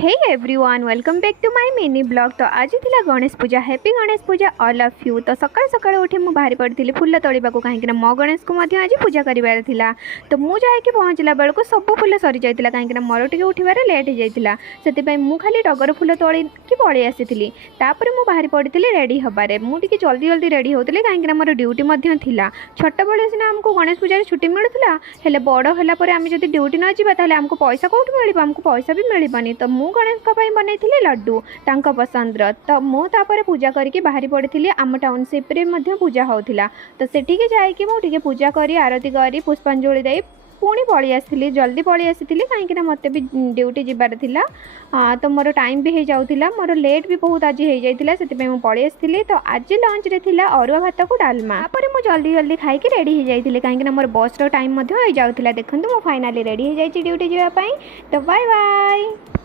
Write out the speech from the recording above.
Hey everyone welcome back to my mini blog. तो आज थी Ganesh Puja. Happy Ganesh Puja all of you. तो सकाल सकाल उठी मु बाहरी पड़ी फुल तोड़ा कहीं मो गणेश को आज पूजा करार था। तो मुझे पहुँचला बेलू सब फुल सरी जाता कहीं मोर टे उठार लेट हो जाता से मुझे खाली टगर फुल तोड़ी पलि आसी तापर मुझे बाहरी पड़ी रेडी हबारे मुझे जल्दी जल्दी रेडी होती कहीं मोर ड्यूटी छोट बड़े सीना आमको गणेश पूजा छुट्टी मिलूला हेल्ले बड़ है आम जब ड्यूटी न जावा आमको पैसा कौट मिल आमको पैसा भी मिलबनी। तो मु गणेश बनई लड्डू तांका पसंदर। तो मुझे पूजा करके बाहरी पड़ी आम टाउनशिप पूजा होता। तो सेठिके जाइए मुझे पूजा करी आरती करी पुष्पांजलि दे पुणी पलि आसी जल्दी पलि आसी कहीं मत भी ड्यूटी जीवार था। तो मोर टाइम भी हो जाऊला मोर लेट भी बहुत आज हो जाता से पलि आसी। तो आज लंच रे थिला अरुआ भात को डालमा मुझे जल्दी जल्दी खाई रेडी हो जाती कहीं मोर बस टाइम हो जाऊला। देखो मुझे फाइनाली रेडी हो जाए ड्यूटी जावाई। तो बाय बाय।